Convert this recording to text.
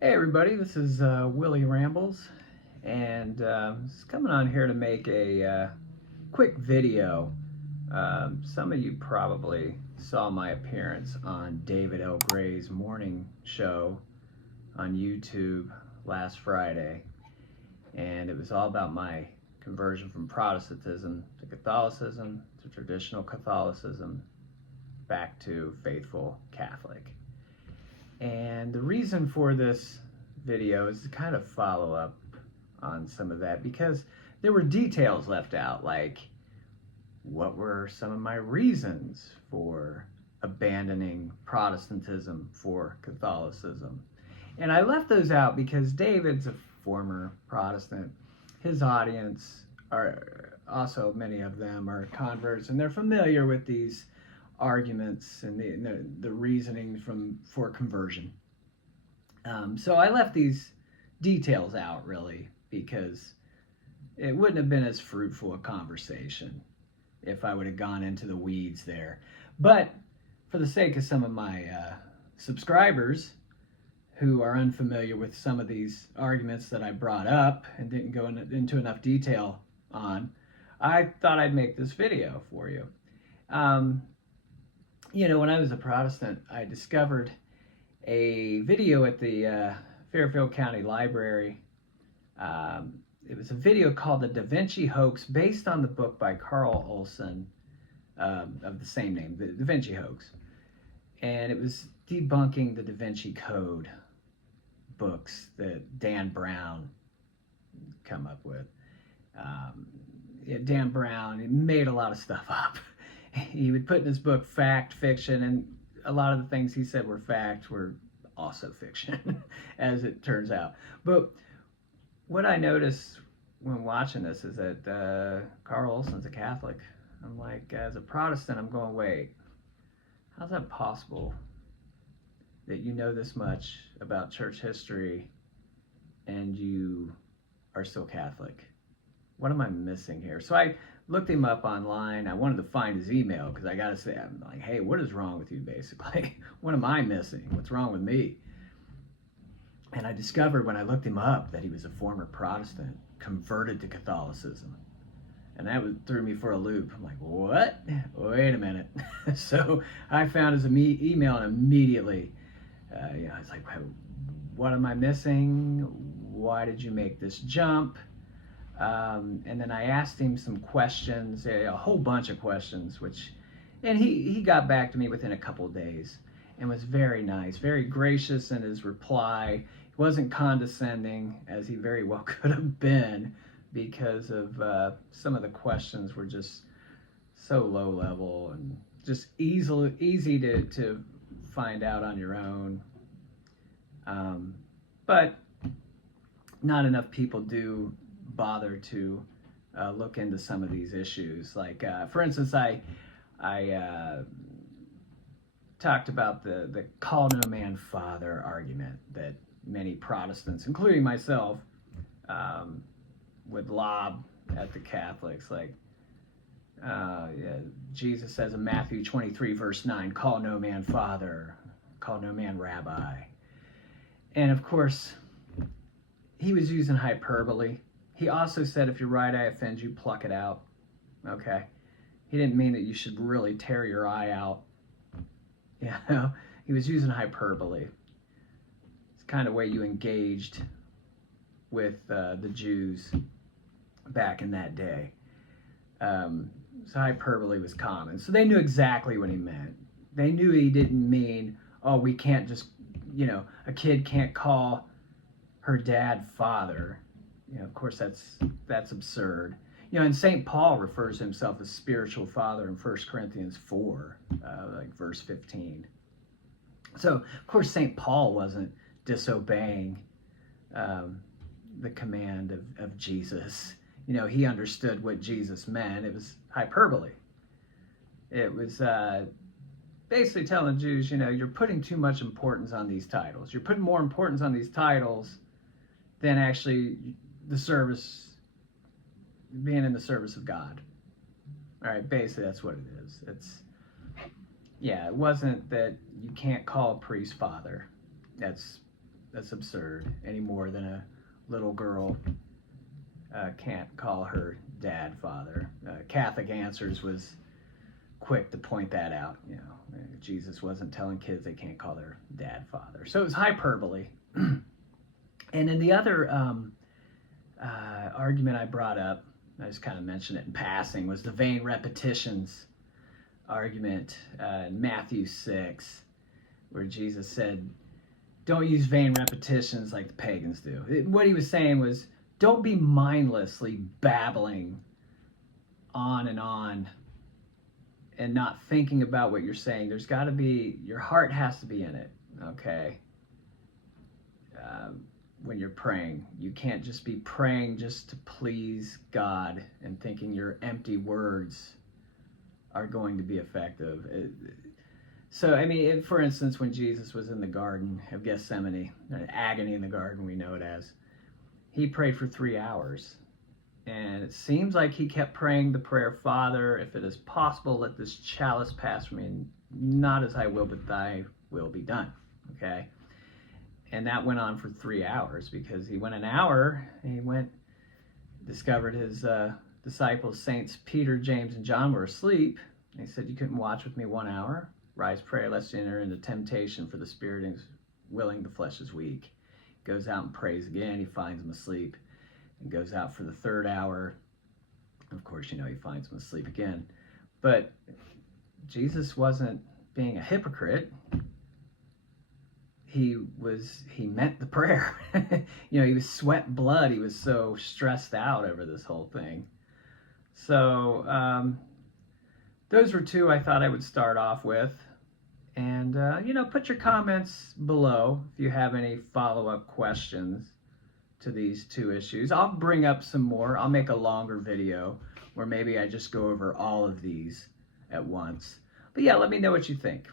Hey everybody, this is Willie Rambles, and just coming on here to make a quick video. Some of you probably saw my appearance on David L. Gray's morning show on YouTube last Friday, and it was all about my conversion from Protestantism to Catholicism to traditional Catholicism back to faithful Catholic. And the reason for this video is to kind of follow up on some of that because there were details left out, like what were some of my reasons for abandoning Protestantism for Catholicism. And I left those out because David's a former Protestant. His audience are also, many of them are converts, and they're familiar with these arguments and the reasoning for conversion. So I left these details out really because it wouldn't have been as fruitful a conversation if I would have gone into the weeds there. But for the sake of some of my subscribers who are unfamiliar with some of these arguments that I brought up and didn't go into enough detail on, I thought I'd make this video for you. When I was a Protestant, I discovered a video at the Fairfield County Library. It was a video called The Da Vinci Hoax, based on the book by Carl Olson of the same name, The Da Vinci Hoax. And it was debunking the Da Vinci Code books that Dan Brown come up with. Dan Brown made a lot of stuff up. He would put in his book fact, fiction, and a lot of the things he said were fact were also fiction, as it turns out. But what I noticed when watching this is that Carl Olson's a Catholic. I'm like, as a Protestant, I'm going, wait, how's that possible that you know this much about church history and you are still Catholic? What am I missing here? So I looked him up online. I wanted to find his email because I got to say, I'm like, hey, what is wrong with you, basically? What am I missing? What's wrong with me? And I discovered when I looked him up that he was a former Protestant, converted to Catholicism. And that threw me for a loop. I'm like, what? Wait a minute. So I found his email, and immediately, I was like, what am I missing? Why did you make this jump? And then I asked him some questions, a whole bunch of questions, and he got back to me within a couple of days and was very nice, very gracious in his reply. He wasn't condescending, as he very well could have been, because of some of the questions were just so low level and just easy to find out on your own. But not enough people do bother to look into some of these issues. Like, for instance, I talked about the call no man father argument that many Protestants, including myself, would lob at the Catholics. Like, Jesus says in Matthew 23, verse 9, call no man father, call no man rabbi. And of course, he was using hyperbole. He also said, if your right eye offends you, pluck it out. Okay? He didn't mean that you should really tear your eye out. He was using hyperbole. It's the kind of way you engaged with the Jews back in that day. So hyperbole was common. So they knew exactly what he meant. They knew he didn't mean, oh, we can't just, a kid can't call her dad father. Of course, that's absurd. And St. Paul refers to himself as spiritual father in 1 Corinthians 4, like verse 15. So, of course, St. Paul wasn't disobeying the command of Jesus. He understood what Jesus meant. It was hyperbole. It was basically telling the Jews, you're putting too much importance on these titles. You're putting more importance on these titles than actually the service, being in the service of God. All right, basically that's what it is. It wasn't that you can't call a priest father. That's That's absurd, any more than a little girl can't call her dad father. Catholic Answers was quick to point that out. You know, Jesus wasn't telling kids they can't call their dad father. So it was hyperbole. And then the other argument I brought up, I just kind of mentioned it in passing, was the vain repetitions argument in Matthew 6, where Jesus said, don't use vain repetitions like the pagans do. What he was saying was, don't be mindlessly babbling on and not thinking about what you're saying. There's got to be, your heart has to be in it, okay? When you're praying, you can't just be praying just to please God and thinking your empty words are going to be effective. So, I mean, for instance, when Jesus was in the Garden of Gethsemane, agony in the garden, we know it as, he prayed for 3 hours. And it seems like he kept praying the prayer, Father, if it is possible, let this chalice pass from me, not as I will, but thy will be done, okay? And that went on for 3 hours, because he went an hour, and he discovered his disciples, Saints Peter, James, and John were asleep. And he said, you couldn't watch with me 1 hour? Rise, pray, lest you enter into temptation, for the spirit is willing, the flesh is weak. Goes out and prays again, he finds them asleep, and goes out for the 3rd hour. Of course, you know, he finds them asleep again. But Jesus wasn't being a hypocrite. He meant the prayer. You know, he was sweat blood. He was so stressed out over this whole thing. So those were two I thought I would start off with. And, you know, put your comments below if you have any follow-up questions to these two issues. I'll bring up some more. I'll make a longer video where maybe I just go over all of these at once. But yeah, let me know what you think.